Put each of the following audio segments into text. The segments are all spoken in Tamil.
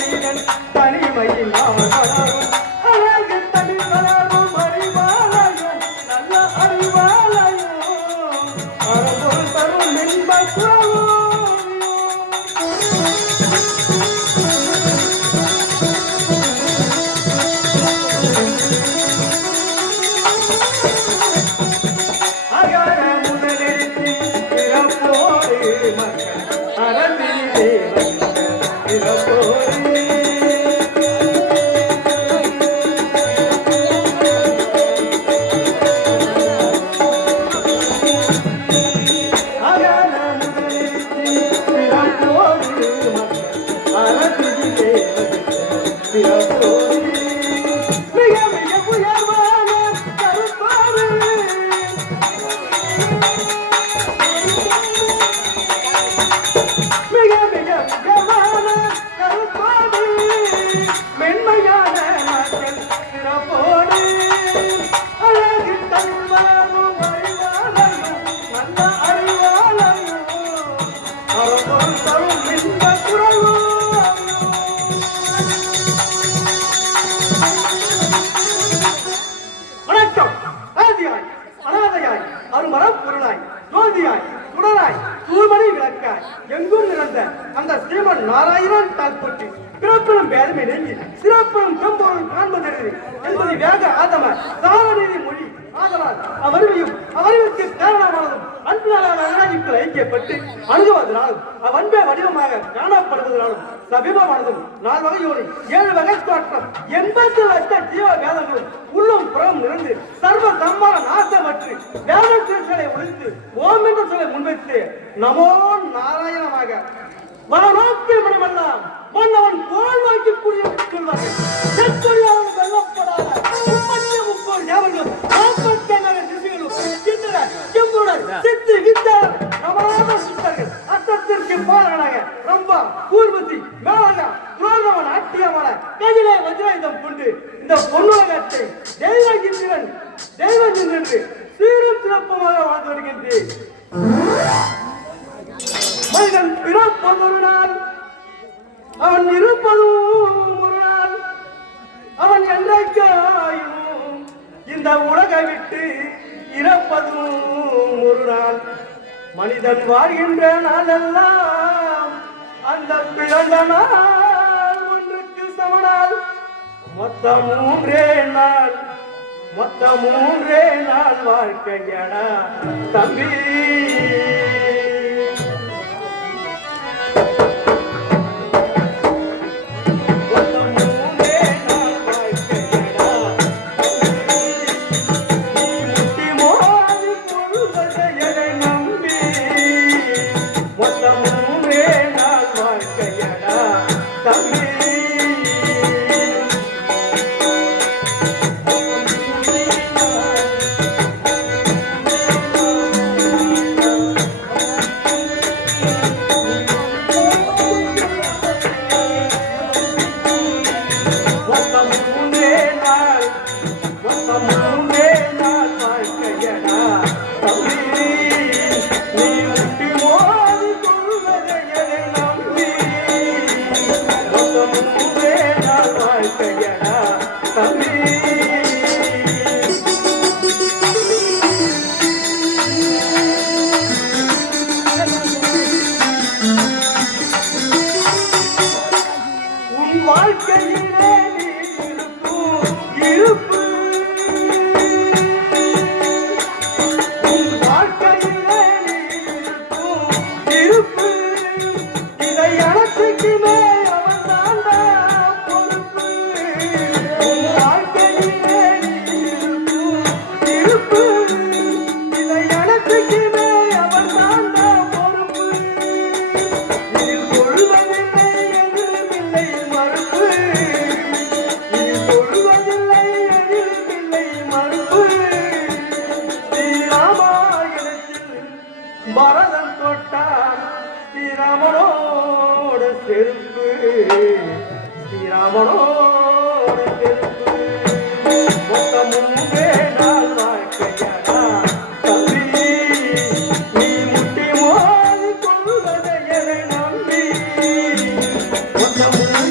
மனிதன் தனிமையினால் வளரும் அழகு தனி வளரும் அறிவாலயம் நல்ல அறிவாலயம் அறம்பொருள் தரும் இன்பக் எங்கும் நிறந்த அந்த ஸ்ரீமன் நாராயணன் தாழ்பட்டு பிறப்பிலும் பேதமை நீங்கி சிறப்பிலும் செம்பொருள் காண்பதற்கு என்பது வேக ஆதம தாரநீதி மொழி ஆதலால் அவருக்கு காரணமானதும் அன்பினாலான அனாதிக்குள் ஐக்கியப்பட்டு அணுகுவதனாலும் அவ்வன்பே வடிவமாக காணப்படுவதனாலும் சபீபமானதும் 4 வகையோடு 7 வகை தோற்றம் 80 லட்ச ஜீவ வேதங்களும் உள்ளும் புறம் நிறைந்து சர்வ சம்மான நாசமற்று வேத திருச்சலை ஒழித்து ஓம் என்ற சொல்லை முன்வைத்து நமோ நாராயணமாக வனநோக்கிய மனமெல்லாம் மன்னவன் கோல் வாக்கி கூடிய சொல்வார்கள் செத்தொழியாளர் வெல்லப்படாத 34 தேவர்களும் 47 திசைகளும் இந்திர செம்புடன் சித்தி வித்தார் நமராத சித்தர்கள் அத்தத்திற்கு பாலகனாக ரம்பா கூர்வதி மேலகா துரோணவன் ஆட்டியமான கையிலே வஜ்ராயுதம் கொண்டு இந்த பொன்னுலகத்தை தெய்வம் என்று சீரும் சிறப்பமாக வாழ்ந்து வருகின்றேன். மனிதன் பிறப்பதொரு நாள் அவன் இருப்பதும் ஒரு நாள் அவன் என்றைக்காயும் இந்த உலகை விட்டு இறப்பதும் ஒரு நாள் மனிதன் வாழ்கின்ற நாளெல்லாம் அந்த பிறந்த நாள் ஒன்றுக்கு சமனால் மொத்தம் 3 நாள் வாழ்க்கையடா தம்பி.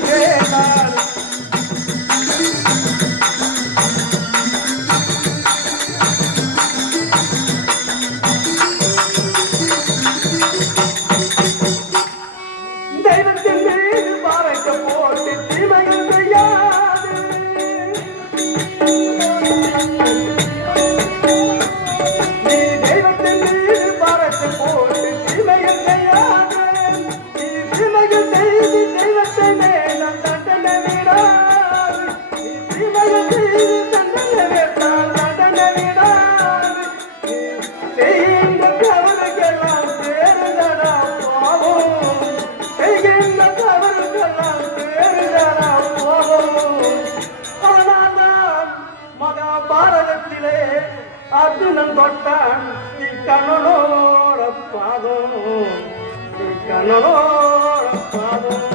Yeah. கண்ணனோட பாதம் கண்ணனோட பாதம்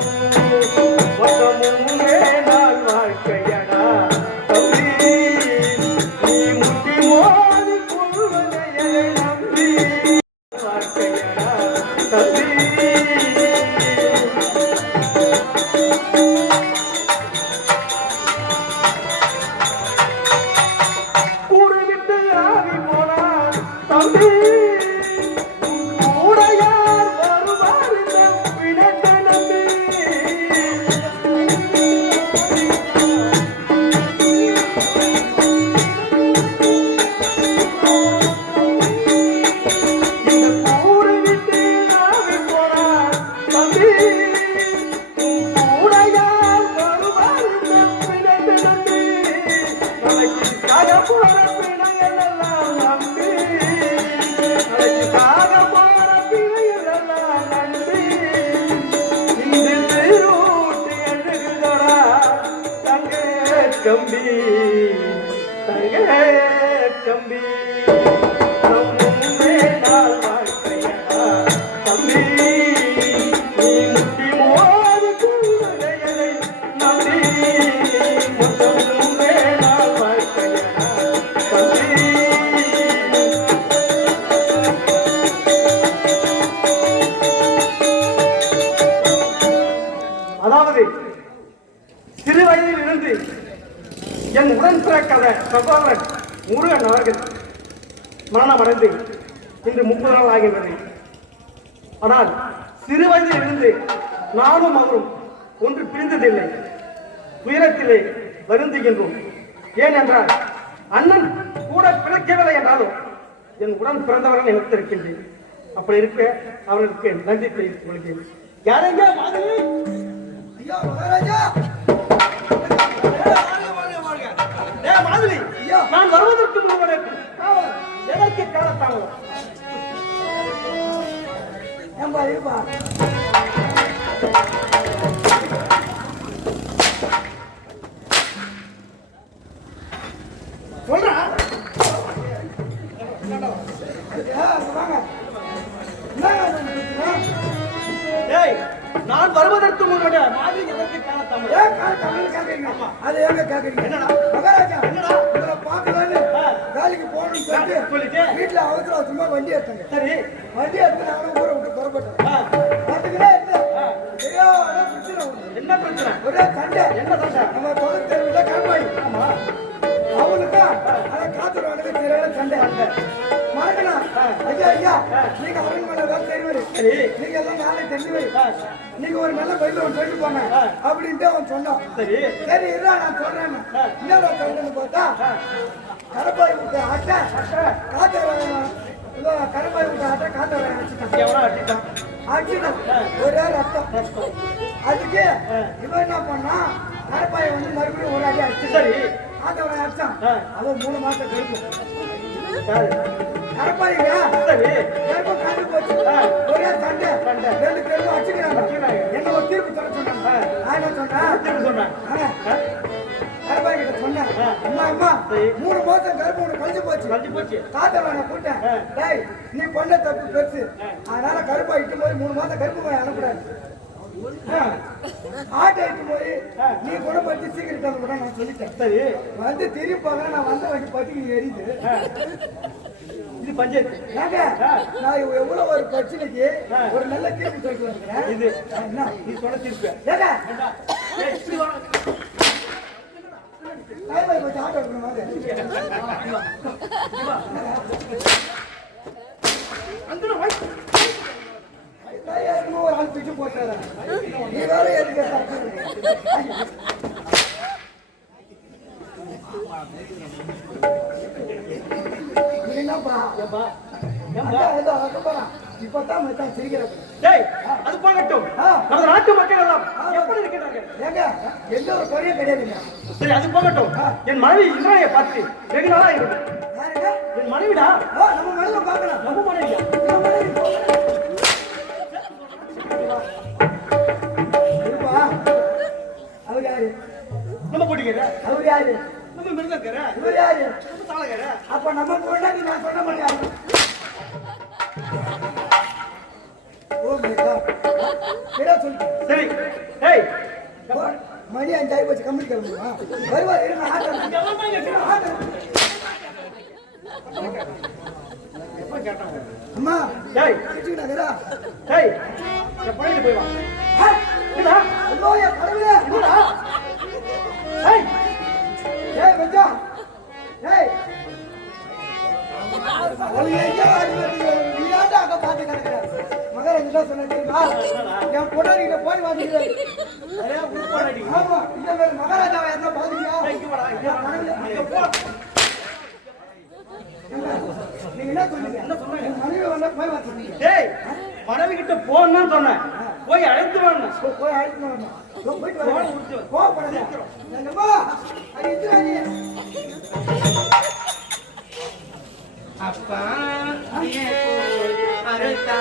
மொத்தமுமே நாள் வாழ்க்கையடா தம்பி நீ முட்டி மோதி கொள்வதையை நம்பி வாழ்க்கையடா தம்பி கூடு விட்டு ஆவி போனான் தம்பி உடையார் வருவார் பிணத்த நம்பி இந்த கூடு விட்டு ஆவி போனான் தம்பி உடையார் வருவார் பிணத்த நம்பி நமக்கு சாக போற பிணைகள் எல்லாம் நம்பி நமக்கு சாக போற பிணைகள் எல்லாம் நம்பி இந்த திருட்டு எழுகுதடா தங்க கம்பி தங்க கம்பி நம்முமே நாள் வாழ்க்கையடா தம்பி நீ முட்டி மோதி கொள்வதையை நம்பி மொத்தமுமே நாள் வாழ்க்கையடா தம்பி அதாவது சிறு வயதில் இருந்து என் உடன் பிறக்காத சகோதரன் முருகன் அவர்கள் மரணம் அடைந்து இன்று 30 நாள் ஆகின்றது. ஆனால் சிறு வயதில் இருந்து நானும் அவரும் ஒன்று பிரிந்ததில்லை. உயரத்திலே வருந்துகின்றோம். ஏனென்றால் அண்ணன் கூட பிறக்கவில்லை என்றாலும் என் உடன் பிறந்தவர்கள் எனக்கு இருக்கின்றேன். அப்படி இருக்க அவர்களுக்கு நன்றி தெரிவித்துக் கொள்கிறேன். யாரெங்க மாதிரி ஐயா மகாராஜா மாதிரி நான் வருவதற்கு முன்னாடி எதற்கு காலத்தாமதம் ஏன்பா இருப்பா சொல்றா வாங்க டேய் நான் வருவதற்கு முன்னாடி மாதிரி எதற்கு காலத்தாமதம் அது எங்க கேக்குறீங்க என்னடா மகாராஜா என்னடா உங்களை பார்க்கலான்னு வேலைக்கு போகணும்னு சொல்லிட்டு வீட்டுல அவசர அவசரமா வண்டி எடுத்தாங்க சரி வண்டி எடுத்து நானும் ஊரை விட்டு புறப்பட்டேன் ஆ, பாத்துக்கிட்டே இருந்தேன் சரியான பிரச்சனை ஒண்ணு. என்ன பிரச்சனை ஒரே சண்டை என்ன சண்டை நம்ம தொழில் தெருவில் கருமாயி ஆமா அவனுக்கு அதை காத்துருவானுக்கு சரியான சண்டை மறக்கலாம் ஐயா ஐயா நீங்க அவங்க மேல வேலை செய்வரு சரி நீங்க எல்லாம் நாளை தெரிஞ்சவரு ஆ, நீங்க ஒரு நல்ல பயில ஒன்று சொல்லிட்டு போங்க அப்படின்ட்டு அவன் சொன்னான் சரி சரி இருடா நான் சொல்றேன் என்ன சொல்றேன்னு பார்த்தா கரப்பாய் விட்ட ஆட்டை காத்த கரப்பாய் விட்ட ஆட்டை காத்த அடிச்சுட்டான் எவனா அடிச்சான் அடிச்சுட்டான் ஒரே ரத்தம் அதுக்கு இவன் என்ன பண்ணா கரப்பாயை வந்து மறுபடியும் ஒரு அடி அடிச்சு சரி ஆத்தவனை அடிச்சான் அவன் 3 மாசம் கழிக்கும் யாரு கரப்பாயிங்க சரி கருப்பம் காண்டு போச்சு ஒரே சண்டை ரெண்டு பேரும் அடிச்சுக்கிறாங்க என்ன ஒரு தீர்ப்பு சொல்ல சொன்னாங்க நான் என்ன சொன்னேன் திரும்ப சொன்னேன் கருப்பாய் கிட்ட சொன்னேன் அம்மா அம்மா 3 மாசம் கருப்பு ஒன்று கழிச்சு போச்சு கஞ்சி போச்சு காத்தவனை கூட்டேன் டேய் நீ பண்ண தப்பு பெருசு அதனால கருப்பாய் இட்டு போய் 3 மாசம் கருப்பு போய் அனுப்புறாரு ஆட்டை இட்டு போய் நீ குணப்படுத்தி சீக்கிரம் கூட நான் சொல்லிட்டேன் சரி வந்து திருப்பாங்க நான் வந்த வண்டி பத்தி எரியுது இது பஞ்சாயத்து ஏங்க நான் எவ்வளவு ஒரு பிரச்சனைக்கு ஒரு நல்ல தீர்ப்பு சொல்லிட்டு வந்துக்கிறேன் இது என்ன நீ சொன்ன தீர்ப்பு ஏங்க ஏய், இப்படி வா. காய்பாய் போச்சு ஆட்டோ எடுக்கணும் வாங்க அங்கன வை. ஏற்கனவே ஒரு ஆள் பிச்சு போட்டாரு நீ வேற எதுக்கு என்னப்பா ஏம்பா, ஏம்பா. ஏதோ அகப்பறான் இப்பதான் மச்சான் சிரிக்கிறப்ப டேய், அது போகட்டும். நமது நாட்டு மக்கள் எல்லாம் எப்படி இருக்கிறார்கள்? ஏங்க எந்த ஒரு குறையும் கிடையாதுங்க சரி, அது போகட்டும். என் மனைவி இந்திராணியை பார்த்து வெகு நாளா இருக்கு. யாருங்க என் மனைவிடா, நம்ம மனதை பார்க்கலாம் நம்ம மனைவியா? நம்ம மனைவி இருப்பா அவர் யாரு நம்ம போட்டிக்கிற, அவர் யாரு நம்ம மிருகக்கிற, இவர் யாரு நம்ம தாளகிற. அப்ப நம்ம பொண்ணாடி நான் சொல்ல மாட்டேன் சரியா சொல்லிட்டேன். சரி. ஏய், மணி 5 ஆகி போச்சு, கம்பெனி கிளம்புமா? வருவார், இருங்க, ஆட்டம். அம்மா, ஏய், கிச்சுக்கிட்டாங்கடா. ஏய், இந்த புள்ளைகிட்ட போய் வா. என்னடா? ஐயோ, என் கடவுளே. என்னடா? ஏய், ஏய், வெஞ்சா. ஏய். அவளுக்கு எங்க வாங்கிட்டு நீ ஏன்டா அங்க பாத்து கிடக்குற? மகாராஜா என்ன சொன்னாரு தெரியுமா? என் பொண்டாட்டிகிட்ட போய் வாங்கிக்கிறேன். நிறையா புடுப்பாடடி. ஆமா, இந்த மாதிரி மகாராஜாவை என்ன பாத்தீங்க? இங்க வாடா, இங்க வாடா. இங்க போ. நீங்க என்ன சொன்னீங்க? என்ன சொன்னீங்க? என் மனைவி வந்தா போய் வாங்கிக்கிறீங்க. டேய், மனைவி கிட்ட போன்னு சொன்னேன். போய் அழைத்து வாங்க. போய் அழைத்து வரணும். போயிட்டு வரேன். கோவப்படாத. என்னம்மா? அது இதுவானே. அப்பா அருள்தா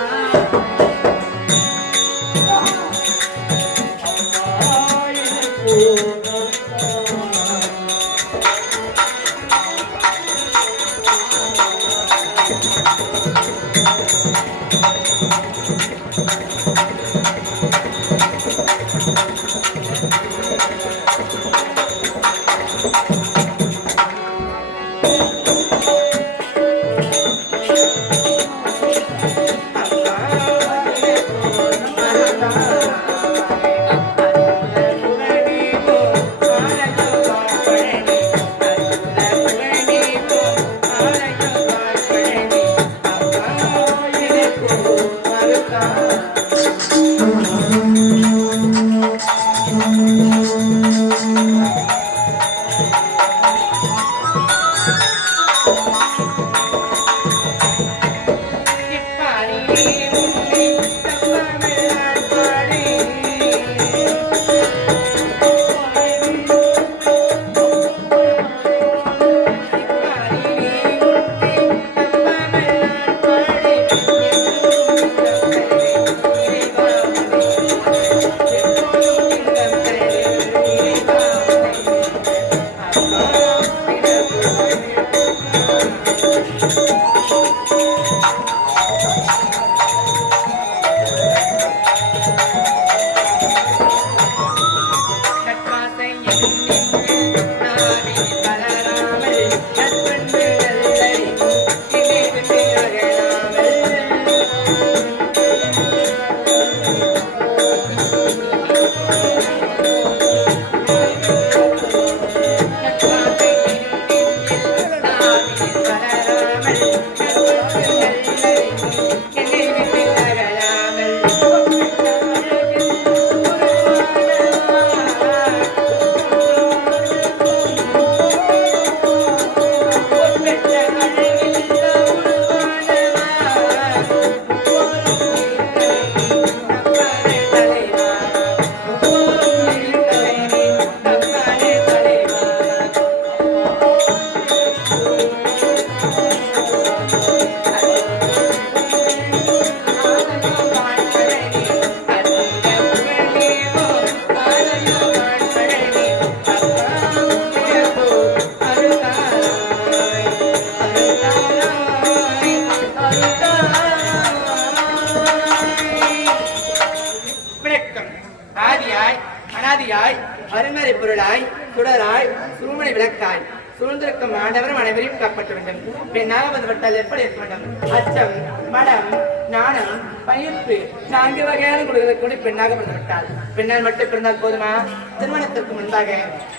அனாதியாய் அருமறை பொருளாய் சுடராய் சுருமணி விளக்காய் சூழ்ந்திருக்கும் ஆண்டவரும் அனைவரையும் காப்பாற்ற வேண்டும். பெண்ணாக வந்துவிட்டால் எப்படி இருக்க வேண்டும்? அச்சம், மடம், நாணம், பயிர்ப்பு 4 வகையான குணங்களை கூட பெண்ணாக வந்துவிட்டால். பெண்ணால் மட்டும் பிறந்தால் போதுமா? திருமணத்திற்கு முன்பாக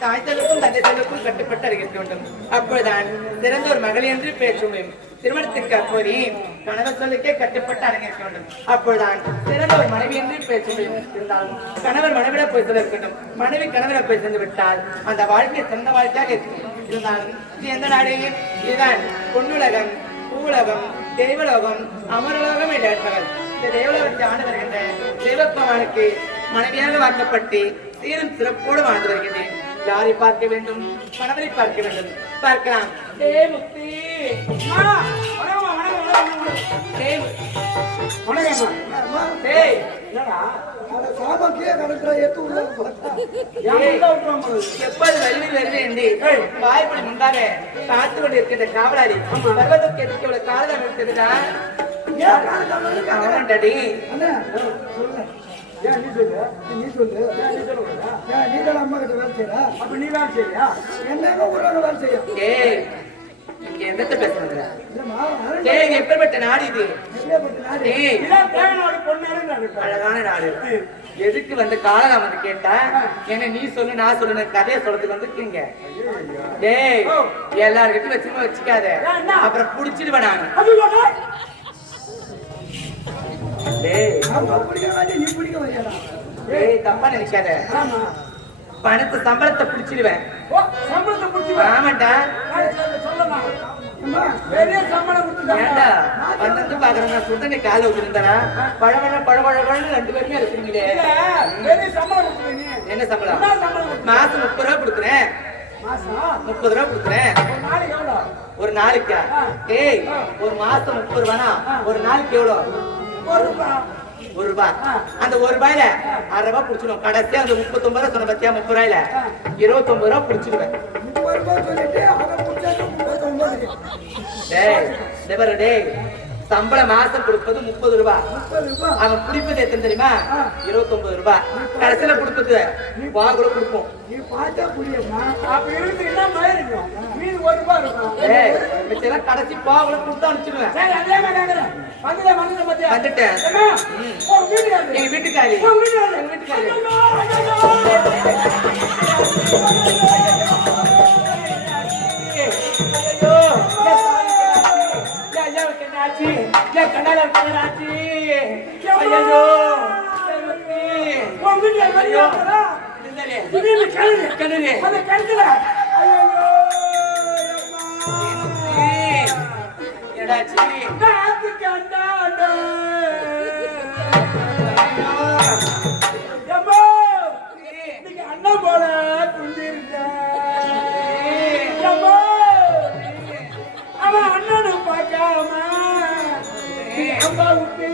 தாய் தலுக்கும் தந்தை தலுக்கும் கட்டுப்பட்டு அறிவிக்க வேண்டும். அப்பொழுதுதான் சிறந்த ஒரு மகள் என்று பேச முடியும். திருமணத்திற்கு அப்போதே கணவர் சொல்லுக்கே கட்டுப்பட்டு அடங்கியிருக்க வேண்டும். அப்பொழுதுதான் சிறந்த ஒரு மனைவி என்று பேச முடியும். இருந்தாலும் கணவர் மனைவிட போய் சொல்ல வேண்டும். மனைவி கணவரை போய் சென்று விட்டால் அந்த வாழ்க்கை சொந்த வாழ்க்கையாக இருக்கும். இருந்தாலும் இது எந்த நாடு? இதுதான் பொன்னுலகம், பூவுலகம், தெய்வலோகம், அமரலோகம் என்ற இடர்கள். இந்த தேவலோகத்தை ஆண்டு வருகின்ற தெய்வப்பவானுக்கு மனைவியாக வாக்கப்பட்டு சீரும் சிறப்போடு வாழ்ந்து வருகின்றேன். யாரை பார்க்க வேண்டும்? கணவரை பார்க்க வேண்டும். பார்க்கலாம். முக்தி எப்போது வலிமை வருது வாய்ப்படி முன்பாக காத்து கொண்டு இருக்கின்ற காவலாளி பர்வதற்கு எதிர்க்க காலம் இருக்குதுடா. ஏன் நீ சொல்லு நீ சொல்லு. ஏன் நீ சொல்லுங்க ஏன் நீ தான் அம்மா கிட்ட வேலை செய்யற? அப்ப நீ வேலை செய்யா என்னங்க ஊராக வேலை செய்யும்? டேய் இங்க என்னத்த பேசுறீங்க? இல்லம்மா, டேய் இது எப்பேற்பட்ட நாடு இது? எப்படியாப்பட்ட நாடு? டேய் இதான் தேவனோட பொண்ணு அழகான நாடு. எதுக்கு வந்து காலம் வந்து கேட்டா என்ன நீ சொல்லு நான் சொல்லு கதையை சொல்றதுக்கு வந்துருக்கீங்க. டேய் எல்லார்கிட்டயும் வச்சுமா வச்சுக்காத, அப்புறம் புடிச்சிடுவேன் நான். டேய் அம்மா பிடிக்கிற மாதிரி நீ பிடிக்க வரையாடா? டேய் தப்பா நினைக்காத, ஆமா. பணத்தை சம்பளத்தை புடிச்சிடுவேன். சம்பளத்தை பிடிச்சி ஆமாண்டா. சொல்லலாம் அம்மா, பெரிய சம்பளம் கொடுத்துட்டாங்க ஏண்டா வந்து பாக்குறேன் நான் சுத்தனை கால வச்சிருந்தா பழபழன்னு 2 பேருமே இருக்கிறீங்களே. பெரிய சம்பளம் கொடுத்துருங்க என்ன சம்பளம்? என்ன சம்பளம் கொடுத்து மாசம் 30 ரூபா கொடுக்குறேன். மாசம் 30 ரூபா கொடுக்குறேன் ஒரு நாளைக்கு எவ்வளோ ஒரு நாளைக்கா? ஏய் ஒரு மாசம் 30 ரூபானா ஒரு நாளைக்கு எவ்வளவு? 1 ரூபாய் 1 ரூபாய். அந்த 1 ரூபாயில 1/2 ரூபாய் புடிச்சிடும். கடைசியா அந்த 39 ரூபாய் சொன்ன பத்தியா 30 ரூபாயில 29 ரூபாய் புடிச்சிடுவேன். 30 ரூபாய் சொல்லிட்டு அதை பிடிச்சா 39. டேய் டேய் டேய் சம்பளம் மாசம் கொடுப்பது 30 ரூபாய். 30 ரூபாய். அவன் குடிப்பது எத்தனை தெரியுமா? 29 ரூபாய். கடைசியில கொடுப்பது வாங்குற கொடுப்போம். நீ பார்த்தா புரியுமா? அப்ப இருக்கு என்ன மயிருக்கும் மீன் 1 ரூபாய் இருக்கும் ஏய் மிச்சம் கடைசி பாவல கொடுத்து அனுப்பிச்சிடுவேன். சரி அதே மாதிரி கேக்குறேன் வந்து பத்தியா வந்துட்டேன். என்ன ஓ வீட்டுக்காரர் எங்க வீட்டுக்காரி ஓ வீட்டுக்காரர் எங்க வீட்டுக்காரி ஐயோ ஐயா கண்ணாச்சி ஏன் கண்ணால கண்ணாச்சி ஐயோ ஓ வீட்டுக்காரர் ஐயோ வரியா திடீர்னு கழுது கண்ணு அந்த கழுத்துல ஐயோ எடாச்சி நாத்து கண்டாடோ எம்மோ நீங்க அண்ணன் போல குந்திருக்க எம்மோ அவன் அண்ணனு பார்க்காம அம்மா விட்டு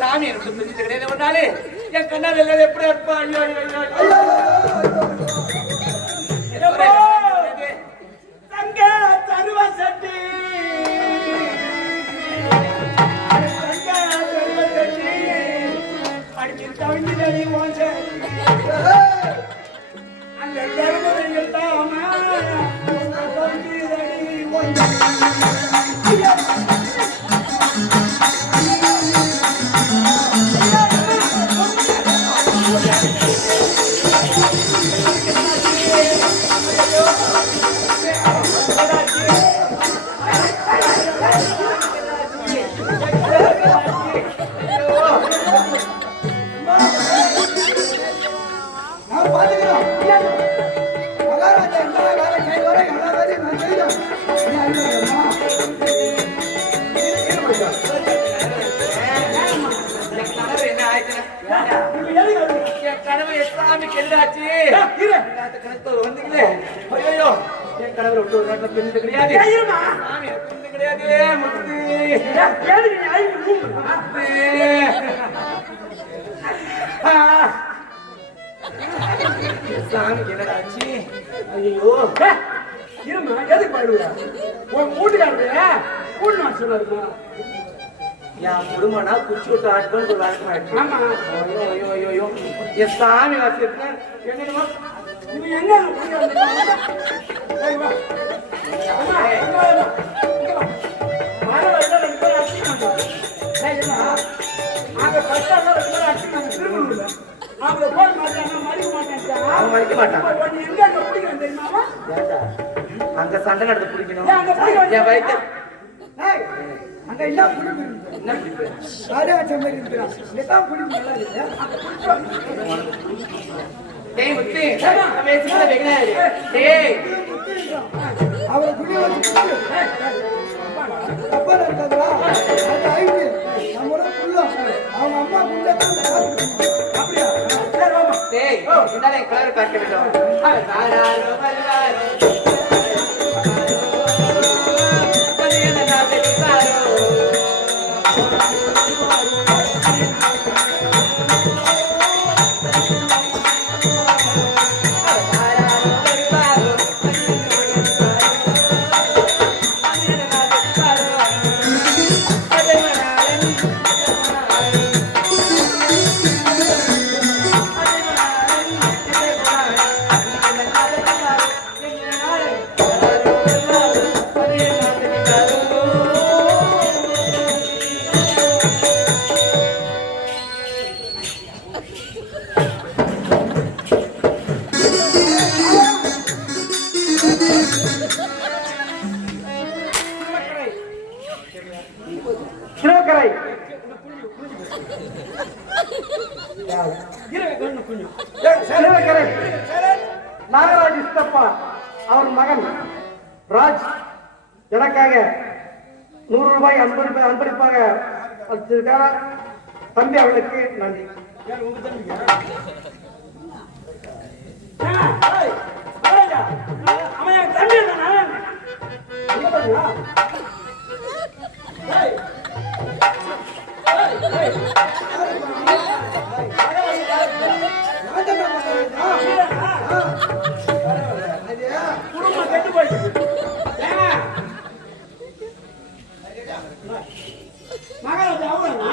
சாமி எனக்கு புரிஞ்சு கிடையாது. ஒரு நாள் என் கண்ணால் எல்லாரும் எப்படி இருப்பா? ஐயோ ஐயோ தங்க தருவ சட்டி தங்க தருவ சட்டி அடிச்சு கவிஞரை ஓஞ்ச அந்த தருவதை இல்லாம நான் பாத்துக்கிறோம். மகாராஜா என்ன வேலை செய்வாரோ எல்லா வேலையும் நான் செய்தேன். நீ அறிவுரையம்மா? என் கனவு என்ன ஆயிடுச்சுன்னா என் கனவு சாமிக்கு எதிராச்சு. வந்தீங்களே ஐயோ என் கனவு விட்டு ஒரு நாட்டில் பிரிந்து கிடையாது. சாமி பிரிந்து கிடையாது. முத்து சாமிக்கு என்னடாச்சு? ஐயோ இருமா எதுக்கு பாடுவா உன் வீட்டுக்காரரு கூட்டு நான் சொன்னாருமா என் குடும்பம்னா குச்சி விட்டு ஆட்டுன்னு ஒரு வழக்கம் ஆயிடுச்சு. ஆமா ஐயோ ஐயோ ஐயோ ஐயோ என் சாமி வச்சிருக்கேன் என்னமா இவன் எங்க அவன் மதிக்க மாட்டான். ஏண்டா அங்க சண்டை நடந்து பிடிக்கணும் என் வயிற்று ஏய், அங்க என்ன புடிப்பு இருக்கு? என்ன பிடிப்பு? ராஜாச்சம் மாதிரி இருக்கிறான். இங்கதான் புடிப்பு நல்லா இருக்கு. டேய் முத்து நம்ம எதுக்கு வெகுனாரு? டேய் அவரை புரிய வச்சு தப்பா இருக்காதா? அது ஆயிட்டு நம்மளோட புள்ளம் அவங்க அம்மா புள்ள அப்படியா? டேய் இந்தாலே கலர் பார்க்க வேண்டும். அவர் வாராரோ வருவாரோ கல்யாண நாள் தெரிவாரோ நாகராஜ் இஸ்தப்பா அவர் மகன் ராஜ் எனக்காக 100 ரூபாய் அன்பளிப்பாக வச்சிருக்கார தம்பி அவர்களுக்கு நன்றி. குடும்பம் கெட்டு போயிடுச்சு. மகாராஜா அவ்வளோண்ணா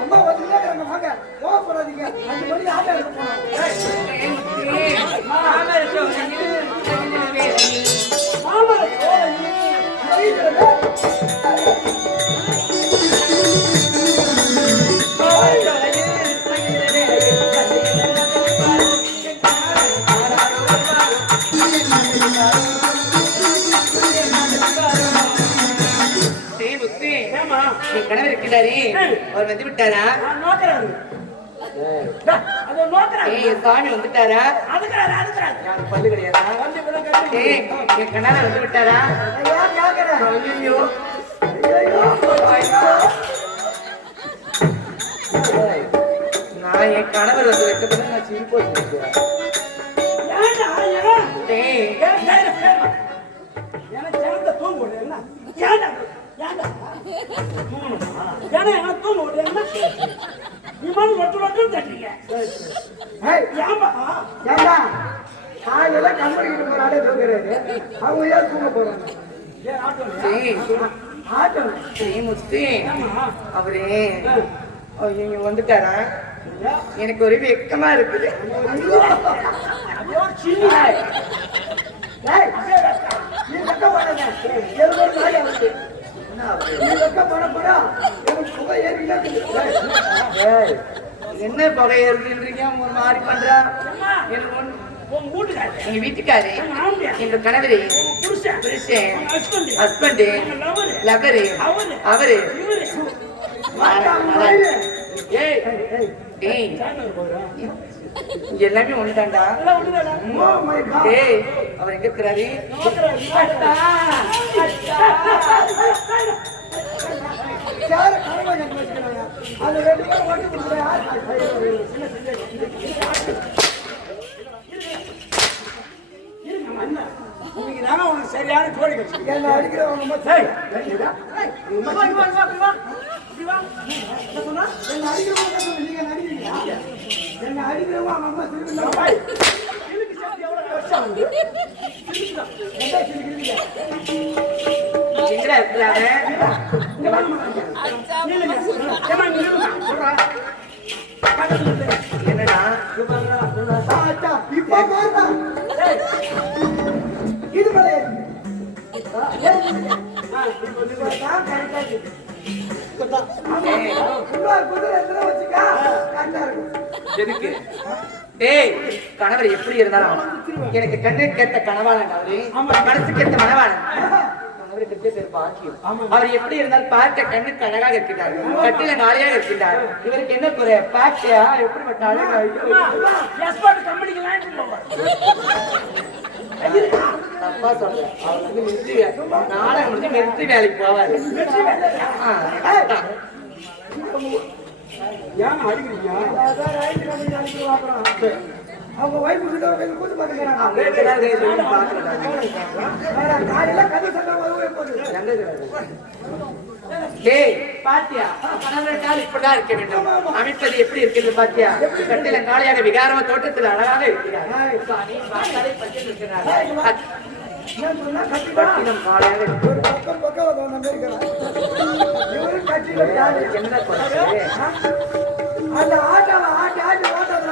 அம்மா வந்து வாங்க போகாதீங்க 5 மணிக்கு ஆட்டோ எடுக்க கணவர் இருக்கிறாரு அவர் வந்து விட்டாரா? சாமி வந்துட்டாரா? பல்லு கிடையாதா? என் கணவர் வந்து விட்டாரா? நான் என் கணவர் வந்து வைக்கப்பட நான் சிரிப்பு வச்சிருக்கேன். காலையில கம்பெனிக்கு போறாலே தூங்குறாரு. அவங்க ஏன் தூங்க போறாங்க? அவரே இங்க வந்துட்டாரா? எனக்கு ஒரு வெக்கமா இருக்குது. என்ன புகை ஏறுறீங்க? ஒரு மாதிரி பண்றா. எங்க வீட்டுக்காரு, எங்க கணவரு, புருஷன், ஹஸ்பண்ட், லவரு, அவரு எல்லாமே ஒண்ணுதான்டா. அவர் எங்க இருக்கிறாரு? உனக்கு சரியான கோழி என்ன அடிக்கிறவங்க என்ன அடிக்கிறவங்க அவங்க அம்மா என்னடா இப்ப இது எதுக்கு? டேய், கணவர் எப்படி இருந்தாலும் எனக்கு கண்ணுக்கு கேட்ட கணவாளன் அவரு, மனசுக்கு ஏத்த மனவாளன். அவர் எப்படி இருந்தால் பார்க்க கண்ணுக்கு அழகாக இருக்கின்றார், கட்டில நாளையாக இருக்கின்றார். இவருக்கு என்ன குறை? பாக்கியா எப்படிப்பட்ட அழகா தப்பா சொல்றேன். அவர் வந்து நாடகம் முடிஞ்சு மெரித்து வேலைக்கு போவாரு. அவங்க வைஃப் கிட்ட கூட்டு பாத்துக்கிறாங்க. அமைப்பது எப்படி இருக்கிறது பாத்தியா? கட்டில காளையாக விகாரம தோட்டத்தில் அழகாக இருக்கிறார். கட்டிடம் காளையாக என்ன அந்த ஆட்டால ஆட்டி ஆட்டி ஓட்டாத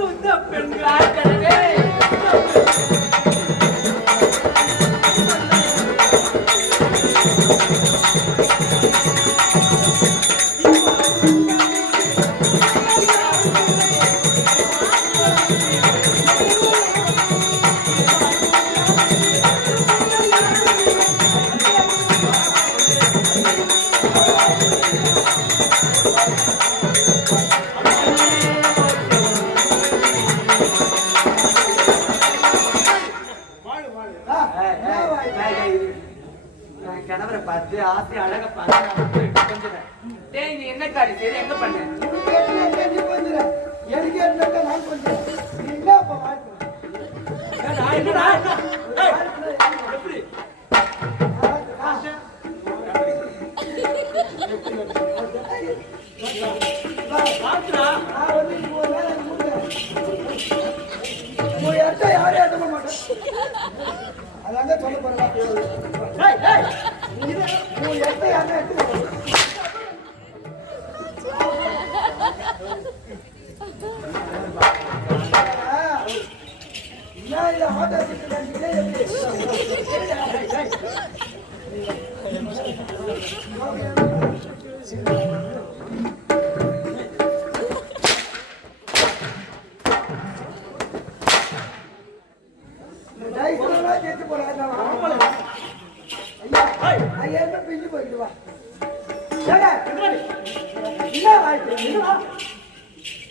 இந்த பெண்கள் கடலே கணவரை பார்த்து ஆசை அழக பார்த்து கொஞ்சம் டேய் நீ என்ன காரி சரி எங்க பண்ண நீ கொஞ்சம் எனக்கு என்ன நான் கொஞ்சம் நீ என்ன வாழ்க்கை எப்படி யாரே அடங்க மாட்டேன் அதான் சொல்ல போறேன்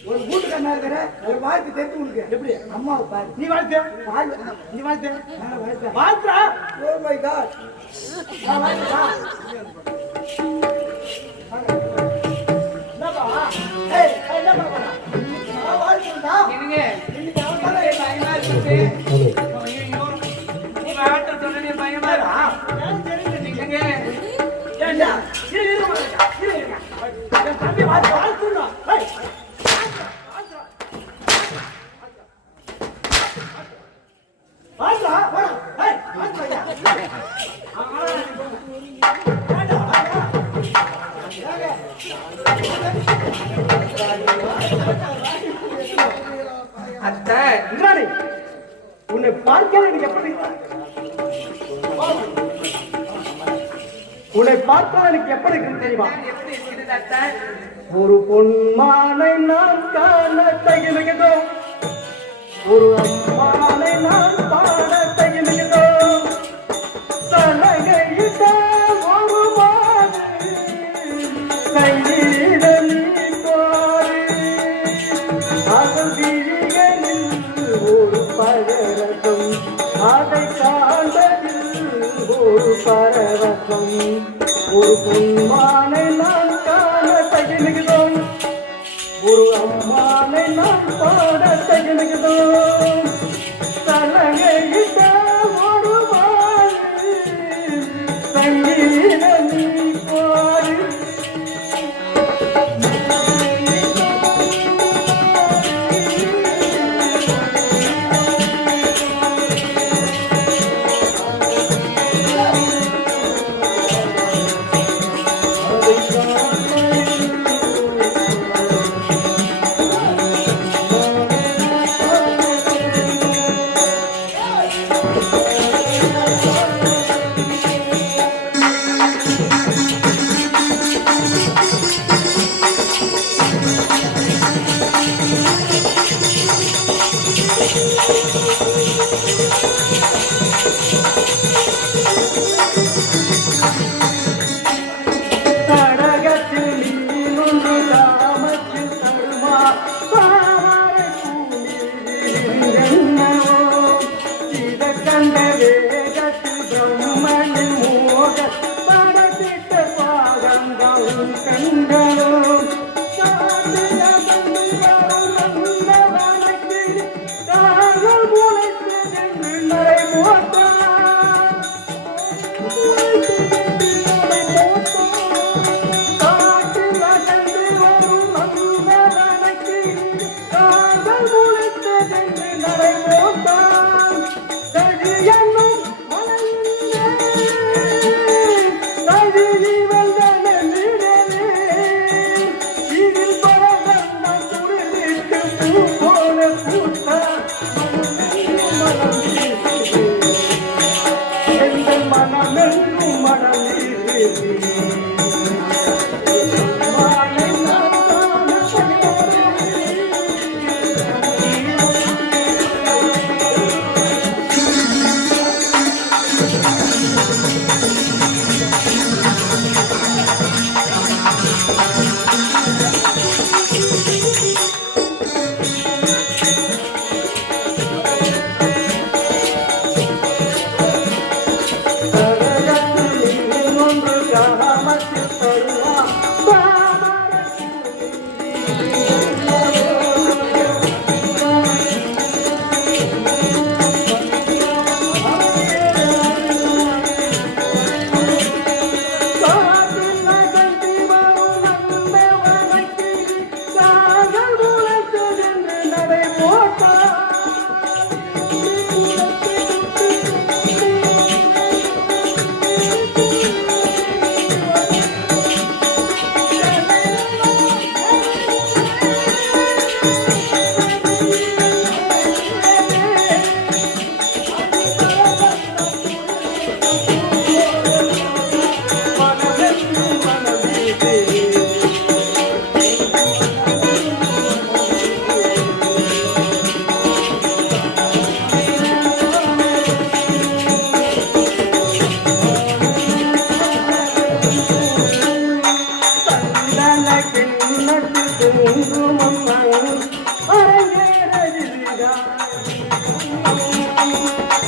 ஒரு வீட்டுக்காரனா இருக்கிற ஒரு வாழ்க்கை தெரிஞ்சு உனக்கு எப்படி அம்மாவை பாரு நீ வாழ்த்து நீ வாழ்த்து வாழ்த்துறா ஓ மை காட் நான் வாழ்த்தா என்னப்பா ஏய் என்னப்பா பண்ணா நான் வாழ்த்துடா என்னங்க இன்னைக்கு அவன் தான பயமா இருக்கு ஐயோ நீ வாட்ட சொன்னே பயமா நீங்க ஏண்டா என் தம்பி வாழ்த்துறா அத்தை உன்னை பார்க்க எனக்கு எப்படி உன்னை பார்க்க எனக்கு எப்படி இருக்குன்னு தெரியுமா எப்படி இருக்குது அத்தை ஒரு பொன்மானை நான் காண தகிமிகிறோம் ஒரு அம்மானை நான் பாட தகிமிகிறோம் தலகையிட்ட ஒரு மாடு கையில நீ பாரு அதன் விழிகளில் ஒரு பரவசம் அதை காண்பதில் ஒரு பரவசம் ஒரு பொன்மானை நான் காண தகிமிகிறோம் ஒரு அம்மானை நான் பாட தகிமிகிறோம் தலகையிட்ட ஒரு மாடு கையில நீ பாரு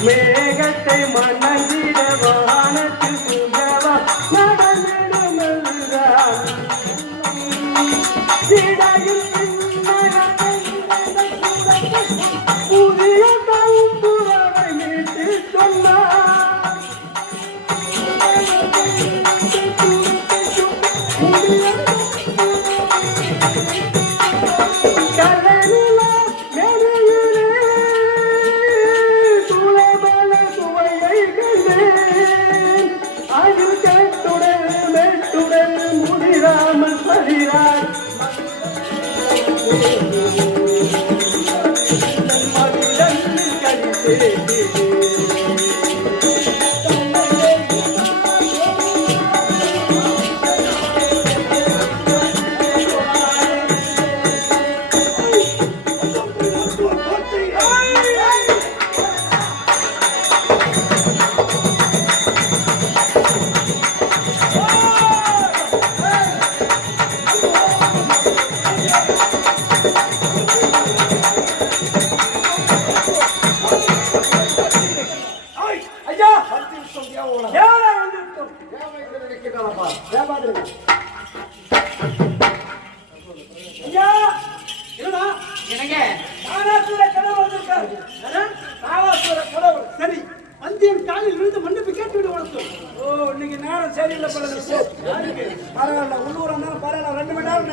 மேகத்தை மணந்திட வானத்தில் சுகவா நடந்திடுமென்றான் புதிய தவுப்புறவை மீட்டு சொன்னார் கலனிலா மெருகிலே துளபல சுவையை கண்டேன் அதில் கட்டுடல் மெட்டுடல் முதிராமல் சரிரார் மதில் கழித்தே சரி வந்தியன் காலில் விழுந்து மன்னிப்பு கேட்டு விட வளர்த்தோம். ஓ இன்னைக்கு நேரம் சரியில்லை பரவாயில்ல உள்ளூர் இருந்தாலும் பரவாயில்ல 2 மணி நேரம்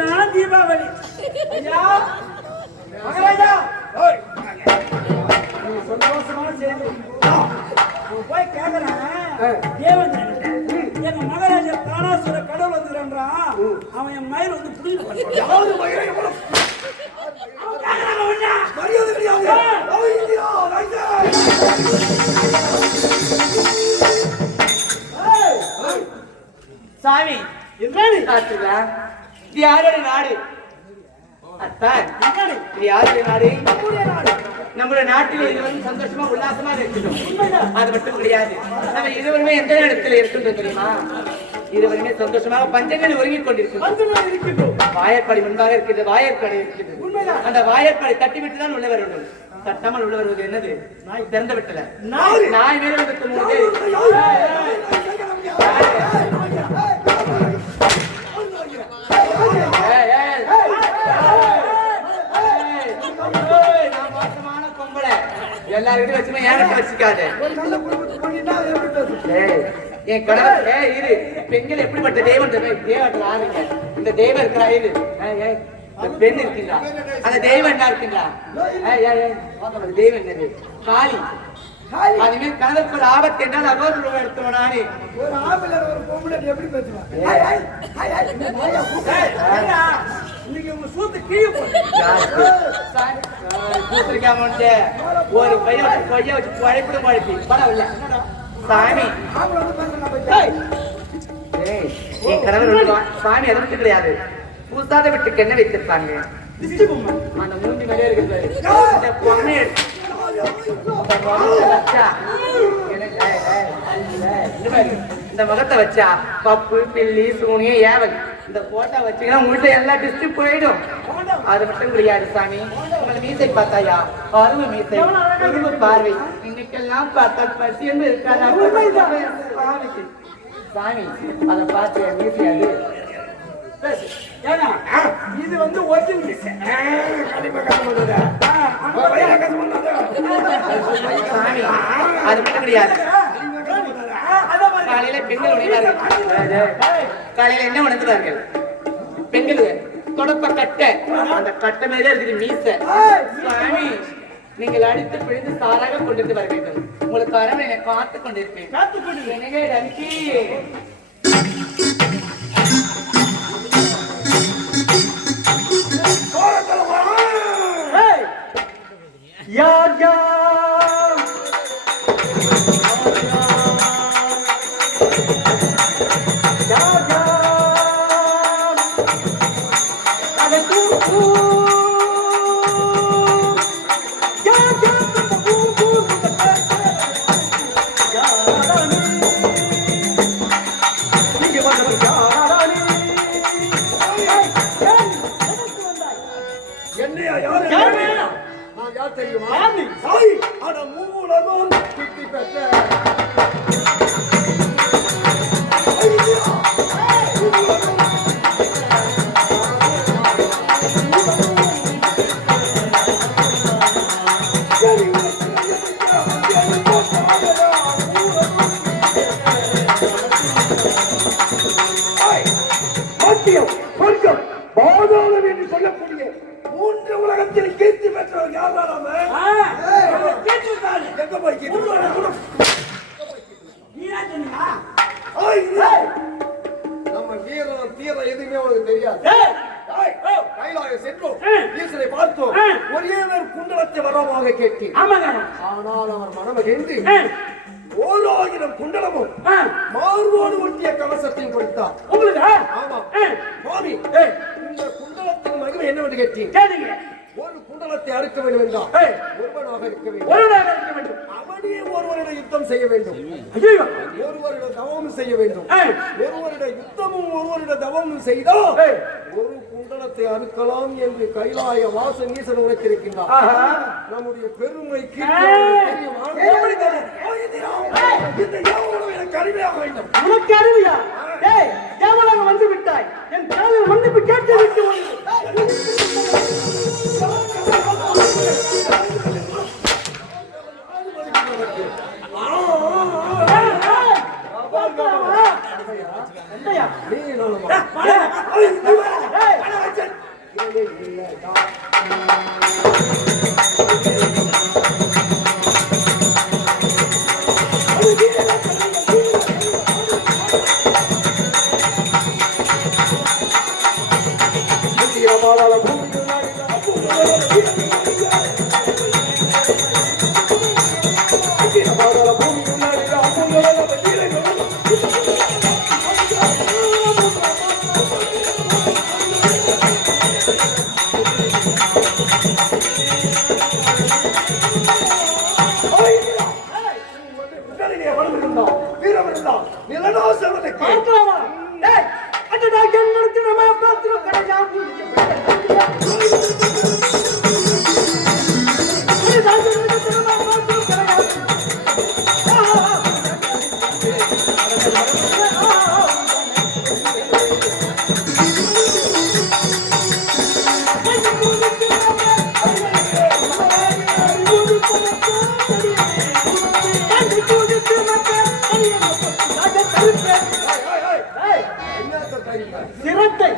நேரம் தீபாவளி ஐயா மகாராஜா சந்தோஷமான செய்தி போய் கேட்கறாங்க தேவன் எங்க மகாராஜா தானாசுர கடவுள் வந்துடுறான் அவன் என் மயில் வந்து புரிஞ்சு யாவது மயிரை மரியாதை கிடையாது சாமி என்னடி ஆச்சுங்களா இது யாரோட நாடு அத்தான் இது யாருடைய நாடு நம்மளுடைய நாட்டில் இருவரும் சந்தோஷமா உல்லாசமா இருக்கட்டும் அது மட்டும் கிடையாது நம்ம இருவருமே எந்த இடத்துல இருக்கின்றோம் தெரியுமா இருவருமே சந்தோஷமாக பஞ்சங்கள் ஒருங்கிக் கொண்டிருக்கிறோம் வாயற்பாடி முன்பாக இருக்கிறது வாயற்பாடி இருக்கிறது அந்த வாயற்பாடி தட்டிவிட்டு தான் உள்ள வரணும் தட்டாமல் உள்ள வருவது என்னது நாய் திறந்த விட்டல நாய் மேல வந்து எல்லாருக்கும் வச்சுமா ஏன் வச்சுக்காத என் கணவர் இரு பெண்கள் எப்படிப்பட்ட தெய்வம் தேவத்தில் ஆரம்பிங்க இந்த தெய்வம் இருக்கிறா இரு பெண் இருக்கின்றா அந்த தெய்வம் என்ன இருக்கின்றா தெய்வம் என்னது காளி அதுமே கணவருக்கு ஒரு ஆபத்து என்றால் அகோர ரூபாய் எடுத்துவோம் நானே ஒரு ஆம்பளை ஒரு பொம்பளை எப்படி பேசுவான் இன்னைக்கு உங்க சூத்து கீழே பூத்திருக்காம ஒரு கொய்ய வச்சு பழைப்பிடும் பழைப்பி பரவாயில்ல சாமி என் கணவர் சாமி அதை விட்டு கிடையாது பூசாத வீட்டுக்கு என்ன வைத்திருப்பாங்க அந்த மூஞ்சி நிறைய இருக்கிறது இந்த பொண்ணு இந்த முகத்தை வச்சா பப்பு பில்லி சூனியம் ஏவல் இந்த போட்டோ வச்சீங்கன்னா உங்கள்கிட்ட எல்லா டிஸ்ட்ரிக் போயிடும் அது மட்டும் கிடையாது சாமி உங்களை மீசை பார்த்தாயா அருமை மீசை உருவ பார்வை இன்னைக்கெல்லாம் பார்த்தா பசி என்று இருக்காது சாமி அதை பார்த்து மீசை அது முடிச்சேன். கண்டிப்பா கஷ்டம் பண்ணாத. வயிறு கஷ்டம் பண்ணாத. சாமி அது மட்டும் கிடையாது. காலையில பெண்கள் உணர்வார்கள். காலையில என்ன உணர்த்துறார்கள் பெண்கள்? தொடப்ப கட்டை, அந்த கட்டை மேலே இருக்குது மீசை. சாமி நீங்கள் அடித்து பிழிந்து சாராக கொண்டு வர வேண்டும். உங்களுக்கு அரவணை காத்து கொண்டிருப்பேன். என்னங்க டங்கி யார் யார் தெரியுமா? சாய் அட மூலமும் கிட்டி பெற்ற மத்தியம் சொர்க்கம் பாதாளம் என்று சொல்லக்கூடிய மூன்று உலகத்தில் கீர்த்தி பெற்றவர் யாராலும் எங்க போய் நம்ம வீரம் தீர எதுவுமே அவனுக்கு தெரியாது. கைலாய சென்றோம், ஈசனை பார்த்தோம், ஒரே குண்டலத்தை வரமாக கேட்டேன். ஆனால் அவர் மனமகிழ்ந்து 1000 குண்டலமும் மார்போடு ஒட்டிய கவசத்தையும் கொடுத்தார். உங்களுக்கு ஆமா சுவாமி, இந்த குண்டலத்தின் மகிமை என்னவென்று கேட்டீங்க? ஒரு குண்டலத்தை அறுக்க வேண்டும் என்றால் ஒருவனாக இருக்க வேண்டும். அவனே ஒருவரிடம் யுத்தம் செய்ய வேண்டும். ஒருவரிடம் தவமும் செய்ய வேண்டும். ஒருவரிடம் யுத்தமும் ஒருவரிடம் தவமும் செய்தால் ஒரு குண்டலத்தை அறுக்கலாம் என்று கைலாய வாசன் ஈசன் உரைத்திருக்கின்றார். நம்முடைய பெருமைக்கு எனக்கு அருமையாக வேண்டும். உனக்கு அருமையா? எவ்வளவு வந்து விட்டாய்? என் காலில் மன்னிப்பு கேட்டு விட்டு சிரத்தை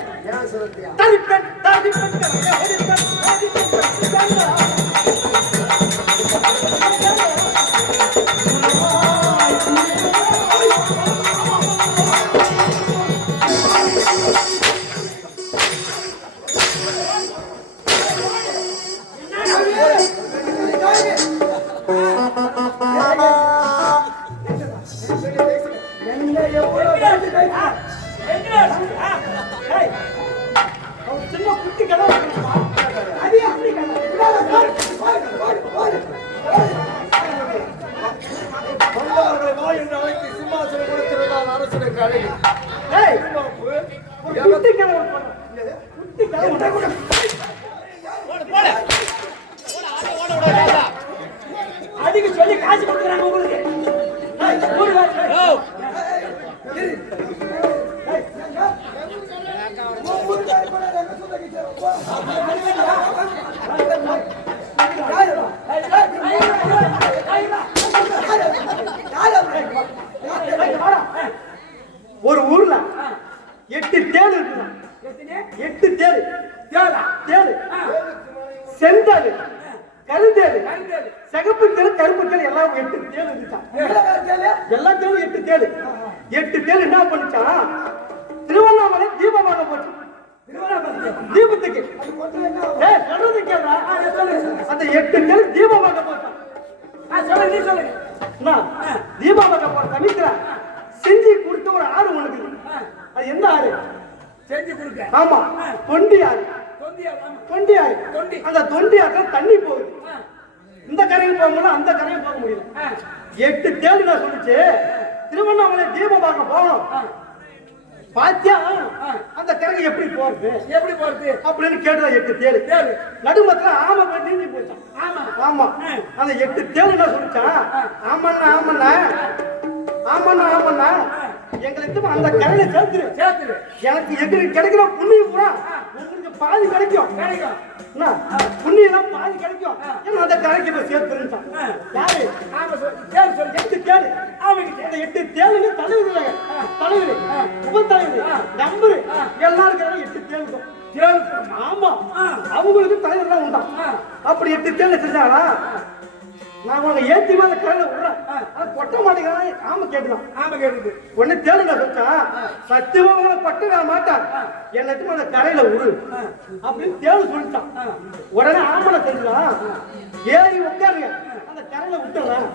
தரிப்பேன் சின்ன குட்டி கடை அது எப்படி என்று அழைத்து சிம்மாசனம் கொடுத்திருந்தால் அரசனுக்கு அழகு குட்டி கடை குட்டி கடை அதுக்கு சொல்லி காசு கொடுக்குறாங்க உங்களுக்கு ஒரு ஊர்ல 8 தேள் இருக்குதான். 8 தேள். தேள் செந்தேள், கருந்தேள், சிகப்பு தேள், கருப்பு தேள் எல்லாம் 8 தேள் இருந்துச்சான். எல்லா தேளும் 8 தேள். 8 தேள் என்ன பண்ணிச்சான்? திருவண்ணாமலை தீபமாக போச்சு. தீபத்துக்கு சொல்றது கேளா? அந்த 8 தேள் தீபமாக போச்சான். தீபாவளி போற சமயத்துல செஞ்சு கொடுத்த ஒரு ஆறு உனக்கு. அது எந்த ஆறு? செஞ்சு கொடுக்க. ஆமா, தொண்டி ஆறு. தொண்டி ஆறு. அந்த தொண்டி ஆறுல தண்ணி போகுது. இந்த கரையும் போக முடியல, அந்த கரையும் போக முடியல. 8 தேள் நான் சொல்லிச்சு திருவண்ணாமலை தீபமாக போகணும். பாத்தியா அந்த கரைக்கு எப்படி போறது அப்படின்னு கேட்டா 8 தேள். நடுமத்துல ஆமா போய் நீந்தி போச்சான். ஆமா அந்த 8 தேள் என்ன சொல்லிச்சான்? ஆமாண்ணா எங்களுக்கு அந்த கரையில சேர்த்துரு. எனக்கு எங்களுக்கு கிடைக்கிற புண்ணியம் பூரா உங்களுக்கு பாதி கிடைக்கும். புண்ணியம் பாதி கிடைக்கும். ஏன்னா அந்த கரைக்கு போய் சேர்த்துருச்சான். யாரு? 8 தேள். அந்த 8 தேளுன்னு தலைவர், உபத்தலைவர், நம்பரு எல்லாருக்கும் 8 தேள். ஆமா, அவங்களுக்கு தலைவர் தான் உண்டா. அப்படி 8 தேள் செஞ்சாங்களா? நான் உங்க ஏத்தி மேல கரையில விடுறேன். கொட்ட மாட்டேங்கிறான். ஆமா கேட்டுது. உடனே தேளுங்க சொன்னா சத்தியமா உங்களை கொட்ட மாட்டான். என்னத்துக்கு அந்த கரையில விடு அப்படின்னு தேள் சொல்லிட்டான். உடனே ஆமனை செஞ்சுதான் ஏறி உட்காருங்க அந்த கரையில விட்டுறேன்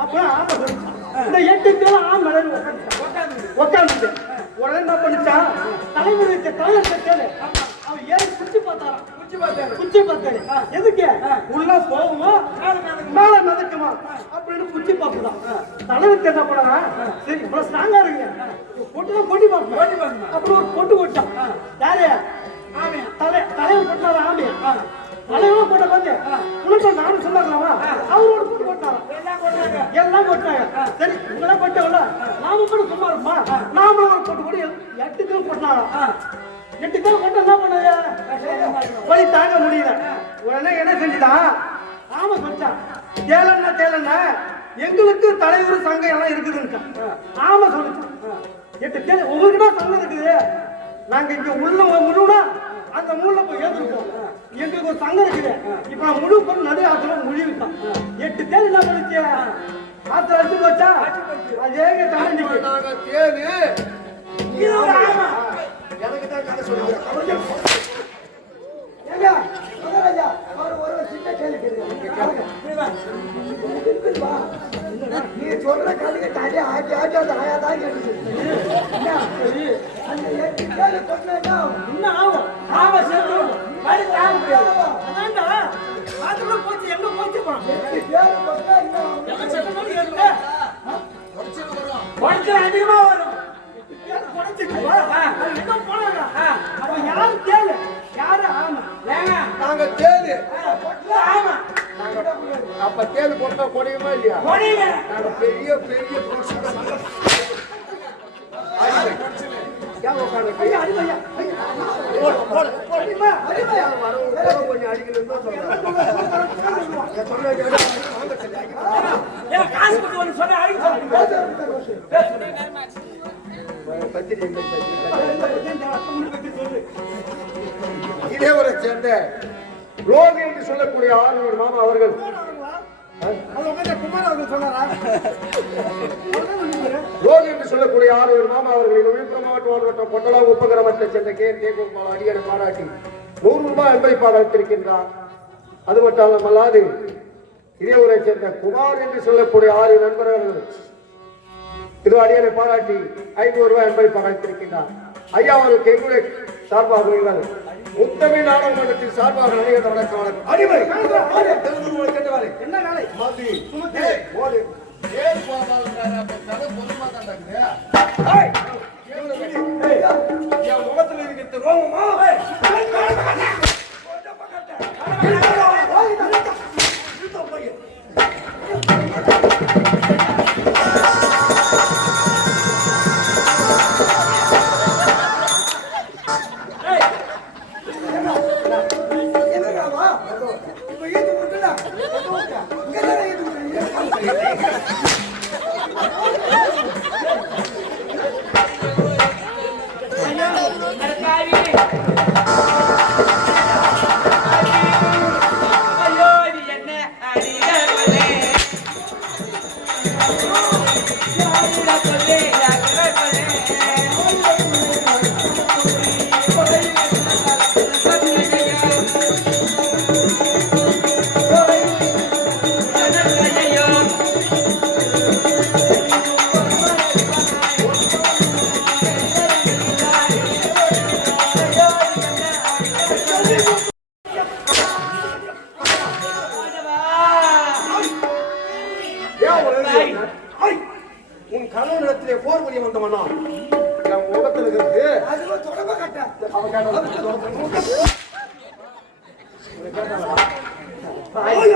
அப்படின்னு ஆமை சொல்லிட்டான். இந்த 8 தேள் ஆமை உட்காந்துட்டு உடனே என்ன பண்ணிச்சான்? தலைவர் தேள் அவன் ஏறி குச்சி பார்த்தாரான். குச்சி பார்த்தாரு. எதுக்கு? உள்ள போகுமா மேல மிதக்குமா அப்படின்னு குச்சி பார்த்துதான். தலைவருக்கு என்ன பண்ணா? சரி இவ்வளவு ஸ்ட்ராங்கா இருக்கு, பொட்டி பார்க்கணும் அப்படின்னு ஒரு பொட்டு போட்டான். யாரு? தலைவர் போட்டாரா? ஆமையா தலைவரும் போட்ட பார்த்து உனக்கு நானும் சொன்னாங்களாமா? அவரோட போட்டு போட்டாரா? எல்லாம் போட்டாங்க. சரி உங்களே போட்டவங்கள நாம கூட சும்மா இருப்பா, நாம ஒரு போட்டு போட்டு 8 பேரும் போட்டாரா? 8 பேரும் போட்டு என்ன பண்ணாங்க? வழி தாங்க முடியல. உடனே என்ன செஞ்சுதான்? ஆமா சொல்லிட்டான். தேலன்னா எங்களுக்கு தலைவர் சங்கம் எல்லாம் இருக்குதுன்னு ஆமா சொல்லிட்டான். 8 தேல் உங்ககிட்ட சங்கம் இருக்குது. நாங்க இங்க உள்ள முழுனா அந்த மூல போய் ஏற்றுப்போம். எங்களுக்கு ஒரு சங்கம் இருக்குது. இப்ப நான் முழு பண்ணி நடு ஆத்துல முழிவிட்டான். 8 தேல் என்ன பண்ணிச்சு? ஆத்துல அடிச்சு போச்சா? அதே தண்ணி எனக்கு தான் கதை சொல்லுங்க. சின்ன கேள்வி நீ சொல்ற கல்லுக்கு தனியா ஆட்டி அந்த ஆயாதான் கேட்டு அந்த 8 கேள்வி கொண்டா இன்னும் ஆகும். ஆமா சேர்த்து போச்சு. எங்க போச்சு? 8 கேள்வி கொண்டா இன்னும் அதிகமா வரும். நாங்க தேடு அப்ப தேடு போட்டா கொடையுமா இல்லையா? நாங்க பெரிய இதேவரை சேர்ந்த ரோகி என்று சொல்லக்கூடிய ஆளுநர் மாமா அவர்கள் ரோகி என்று சொல்லக்கூடிய ஆளுநர் மாமா அவர்கள் விழுப்புரம் மாவட்டம் பொட்டலா உப்பகிரமத்தை சேர்ந்த கேகுமார் அடியனை பாராட்டி 100 ரூபாய் அன்பளிப்பாக அளித்திருக்கின்றார். அது மட்டும் அல்லாது இதேவரை சேர்ந்த குமார் என்று சொல்லக்கூடிய 6 நண்பர்கள் இது அடியனை பாராட்டி 500 ரூபாய் அன்பளிப்பாக அளித்திருக்கின்றார். ஐயா அவர்களுக்கு எங்களுடைய சார்பாக நீங்கள் முத்தமிழ் நாடாளுமன்றத்தின் சார்பாக அனைவரும் வணக்கம். அடிமை என்ன வேலை? முகத்தில் இருக்கிற ரோமமா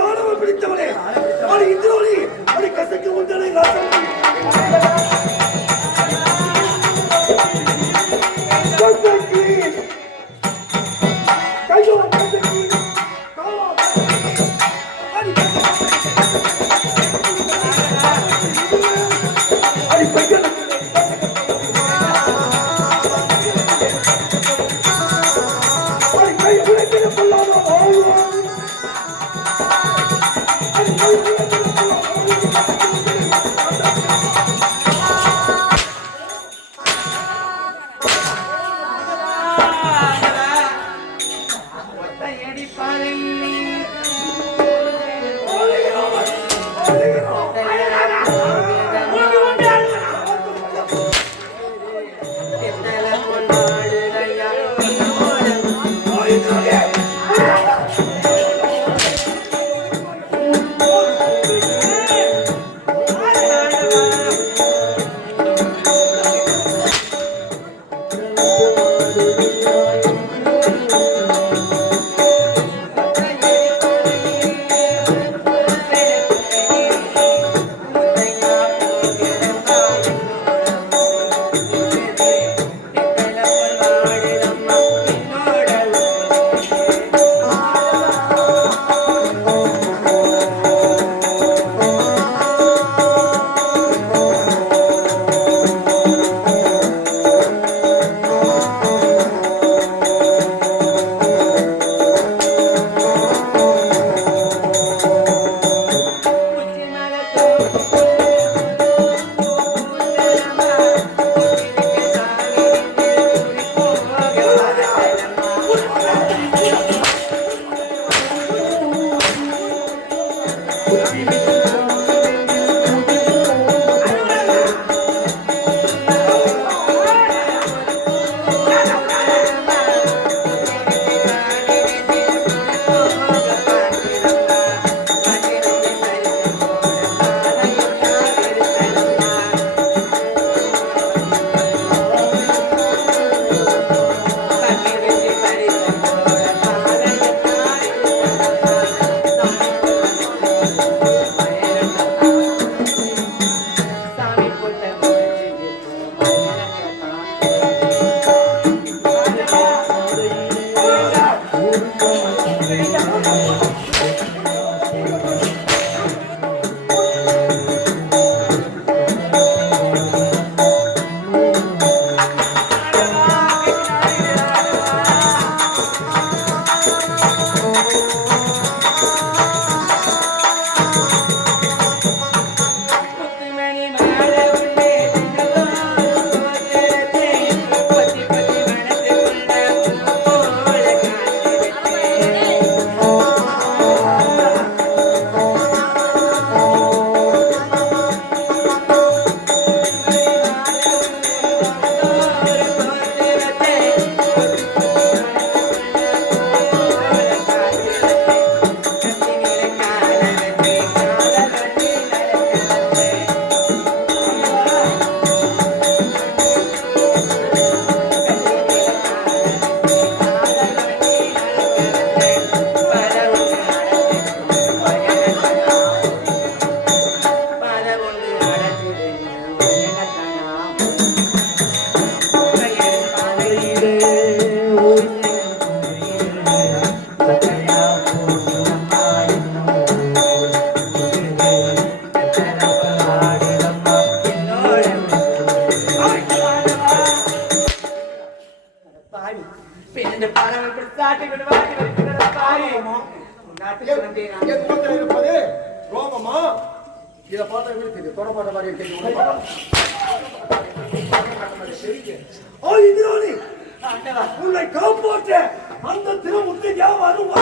ஆணவம் பிடித்தவனே அவனை இந்திரோனி அவனை கசக்கு முந்தனை இருப்பது ரோமமா இதை பார்த்தா தெரியும் தொடப்பட்ட மாதிரி உன்னை காப்பாற்ற அந்த திருமுத்தை யாரும்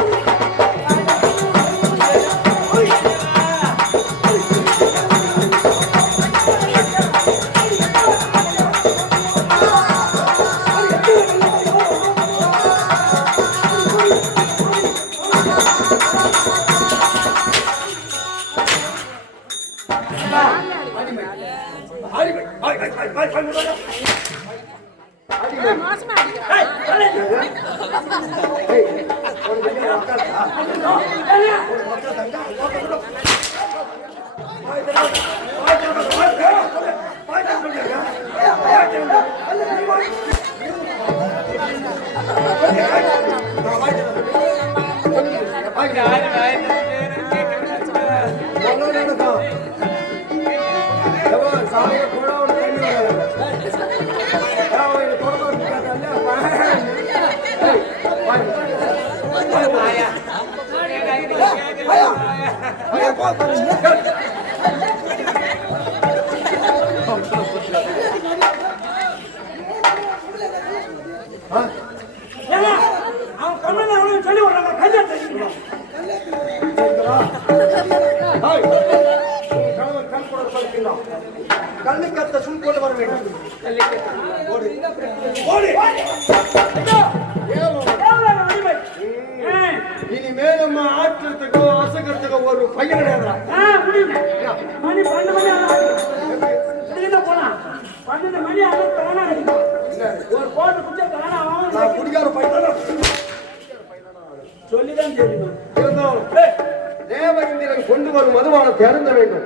ஏங்க, அவன் கண்ணனை அவனும் சொல்லி விடுறாங்க கையா தெரியும் கண்ணுக்கத்த சும் கொண்டு வர வேண்டும். இனிமேலும் ஆற்றத்துக்கோ அசைக்கிறதுக்கோ ஒரு பையன் கிடையாதுடா. மணி 12 மணி ஆகும் போனா 12 மணி ஆகும் தானா ஒரு போட்டு குடிச்சா தானா நான் குடிக்கார பையன் சொல்லிதான் தெரியும் இருந்தாலும் தேவ இந்திரன் கொண்டு வரும் மதுவான திறந்த வேண்டும்.